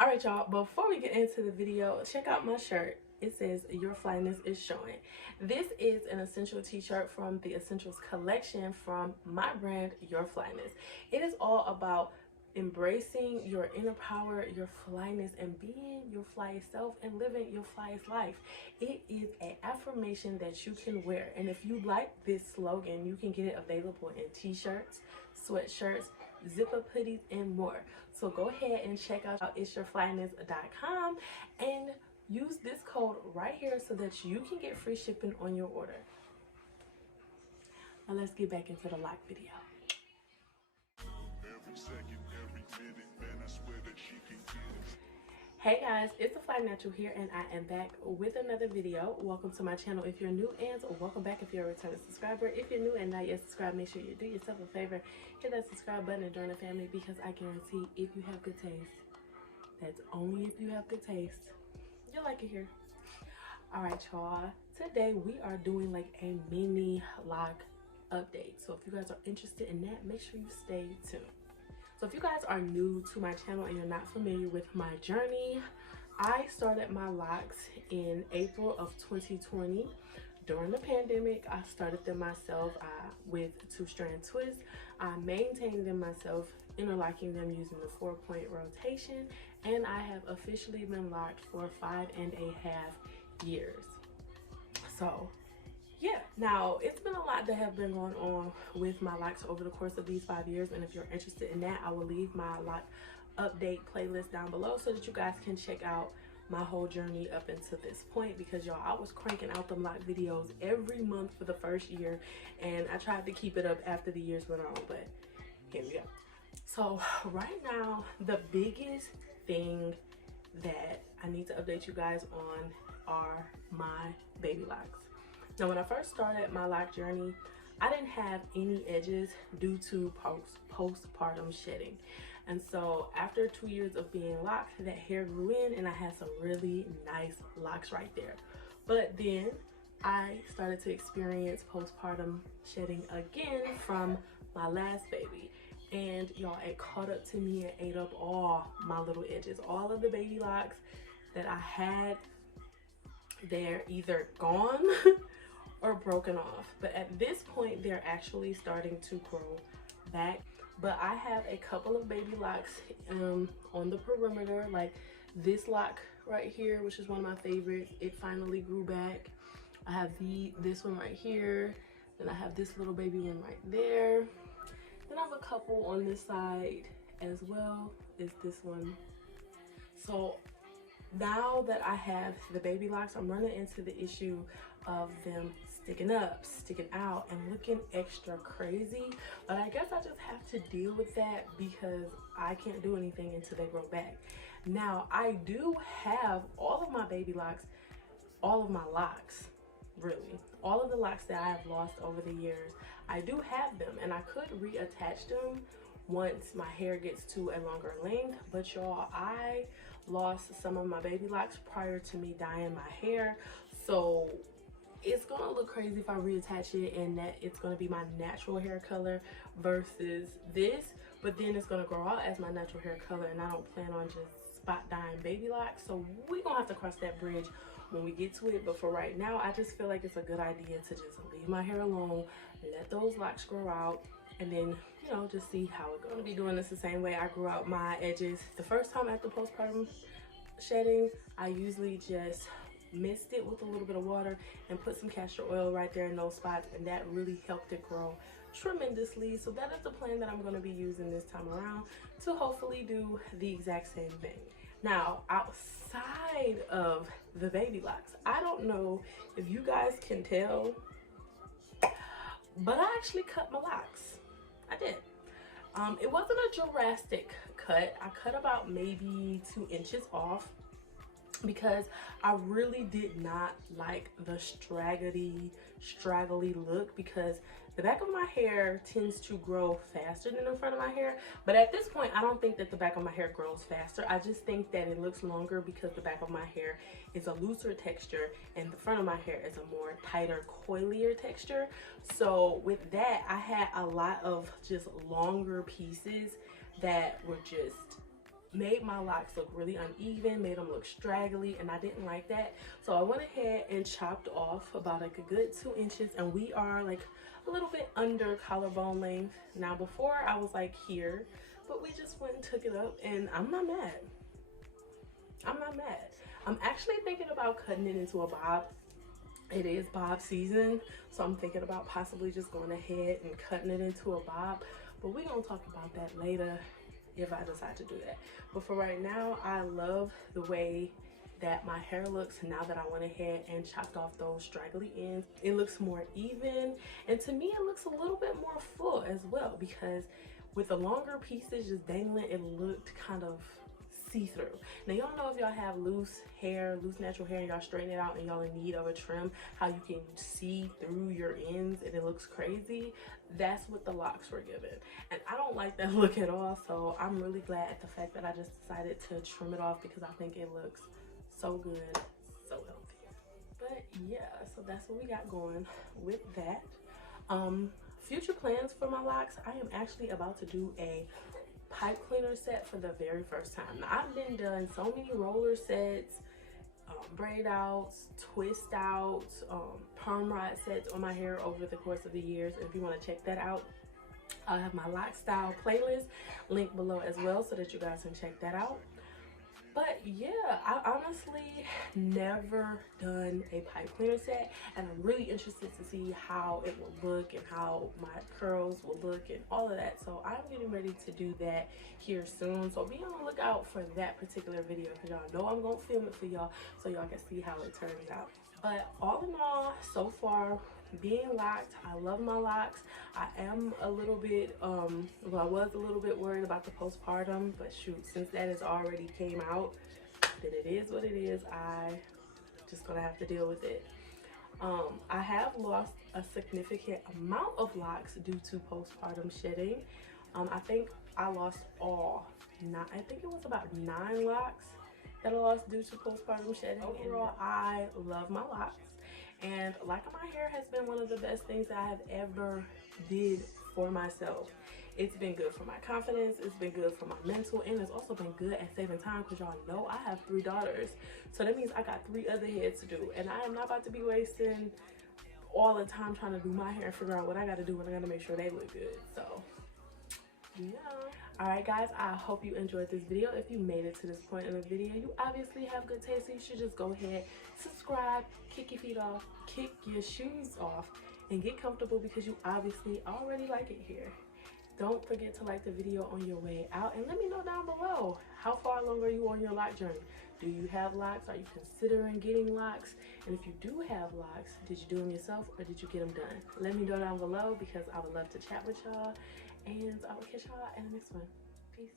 All right, y'all, before we get into the video, check out my shirt. It says your flyness is showing. This is an essential t-shirt from the Essentials collection from my brand, Your Flyness. It is all about embracing your inner power, your flyness, and being your flyest self and living your flyest life. It is an affirmation that you can wear, and if you like this slogan, you can get it available in t-shirts, sweatshirts, zip-up hoodies, and more. So go ahead and check out itsyourflyness.com and use this code right here so that you can get free shipping on your order. Now let's get back into the lock video. Hey guys, it's the Fly Natural here, and I am back with another video. Welcome to my channel if you're new, and welcome back if you're a returning subscriber. If you're new and not yet subscribed, make sure you do yourself a favor, hit that subscribe button and join the family, because I guarantee if you have good taste, that's only if you have good taste, you'll like it here. All right, y'all, today we are doing like a mini lock update. So if you guys are interested in that, make sure you stay tuned. So if you guys are new to my channel and you're not familiar with my journey, I started my locks in April of 2020. During the pandemic, I started them myself with 2-strand twists. I maintained them myself, interlocking them using the 4-point rotation, and I have officially been locked for 5.5 years. So yeah, now it's been a lot that have been going on with my locks over the course of these 5 years, and if you're interested in that, I will leave my lock update playlist down below so that you guys can check out my whole journey up until this point, because y'all, I was cranking out them lock videos every month for the first year, and I tried to keep it up after the years went on, but here we go. So right now, the biggest thing that I need to update you guys on are my baby locks. Now, when I first started my lock journey, I didn't have any edges due to postpartum shedding. And so after 2 years of being locked, that hair grew in and I had some really nice locks right there. But then I started to experience postpartum shedding again from my last baby. And y'all, it caught up to me and ate up all my little edges. All of the baby locks that I had, they're either gone or broken off, but at this point they're actually starting to grow back. But I have a couple of baby locks on the perimeter, like this lock right here, which is one of my favorites. It finally grew back. I have this one right here, then I have this little baby one right there, then I have a couple on this side as well as this one. So now that I have the baby locks, I'm running into the issue of them sticking up, sticking out, and looking extra crazy. But I guess I just have to deal with that because I can't do anything until they grow back. Now, I do have all of my baby locks, all of my locks, really. All of the locks that I have lost over the years, I do have them, and I could reattach them once my hair gets to a longer length. But y'all, I lost some of my baby locks prior to me dyeing my hair, so it's gonna look crazy if I reattach it and that it's gonna be my natural hair color versus this. But then it's gonna grow out as my natural hair color, and I don't plan on just spot dyeing baby locks, so we're gonna have to cross that bridge when we get to it. But for right now, I just feel like it's a good idea to just leave my hair alone, let those locks grow out, and then, you know, just see how it goes. I'm gonna be doing this the same way I grew out my edges. The first time after postpartum shedding, I usually just mist it with a little bit of water and put some castor oil right there in those spots, and that really helped it grow tremendously. So that is the plan that I'm going to be using this time around to hopefully do the exact same thing. Now, outside of the baby locks, I don't know if you guys can tell, but I actually cut my locks. I did. It wasn't a drastic cut. I cut about maybe 2 inches off, because I really did not like the straggly look, because the back of my hair tends to grow faster than the front of my hair. But at this point, I don't think that the back of my hair grows faster. I just think that it looks longer because the back of my hair is a looser texture and the front of my hair is a more tighter, coilier texture. So with that, I had a lot of just longer pieces that were just made my locks look really uneven, made them look straggly, and I didn't like that. So I went ahead and chopped off about like a good 2 inches, and we are like a little bit under collarbone length. Now before I was like here, but we just went and took it up, and I'm not mad. I'm not mad. I'm actually thinking about cutting it into a bob. It is bob season, so I'm thinking about possibly just going ahead and cutting it into a bob, but we're gonna talk about that later if I decide to do that. But for right now, I love the way that my hair looks now that I went ahead and chopped off those straggly ends. It looks more even, and to me it looks a little bit more full as well, because with the longer pieces just dangling, it looked kind of see-through. Now y'all know if y'all have loose hair, loose natural hair, and y'all straighten it out and y'all in need of a trim, how you can see through your ends and it looks crazy. That's what the locks were given, and I don't like that look at all. So I'm really glad at the fact that I just decided to trim it off, because I think it looks so good, so healthy. But yeah, so that's what we got going with that. Future plans for my locks, I am actually about to do a pipe cleaner set for the very first time. Now, I've been done so many roller sets, braid outs, twist outs, perm rod sets on my hair over the course of the years. If you want to check that out, I'll have my Loc Style playlist linked below as well, so that you guys can check that out. But yeah, I honestly never done a pipe cleaner set, and I'm really interested to see how it will look and how my curls will look and all of that. So I'm getting ready to do that here soon, so be on the lookout for that particular video, because y'all know I'm gonna film it for y'all so y'all can see how it turns out. But all in all, so far, being locked, I love my locks. I am a little bit well, I was a little bit worried about the postpartum, but shoot, since that has already came out, then it is what it is. I just gonna have to deal with it. I have lost a significant amount of locks due to postpartum shedding. I think I lost I think it was about 9 locks that I lost due to postpartum shedding. Overall, I love my locks, and locking my hair has been one of the best things that I have ever did for myself. It's been good for my confidence, it's been good for my mental, and it's also been good at saving time, because y'all know I have 3 daughters. So that means I got 3 other heads to do, and I am not about to be wasting all the time trying to do my hair and figure out what I gotta do, and I gotta make sure they look good. So yeah. Alright guys, I hope you enjoyed this video. If you made it to this point in the video, you obviously have good taste, so you should just go ahead, subscribe, kick your feet off, kick your shoes off, and get comfortable, because you obviously already like it here. Don't forget to like the video on your way out, and let me know down below, how far along are you on your lock journey? Do you have locks? Are you considering getting locks? And if you do have locks, did you do them yourself or did you get them done? Let me know down below, because I would love to chat with y'all, and I will catch y'all in the next one. Peace.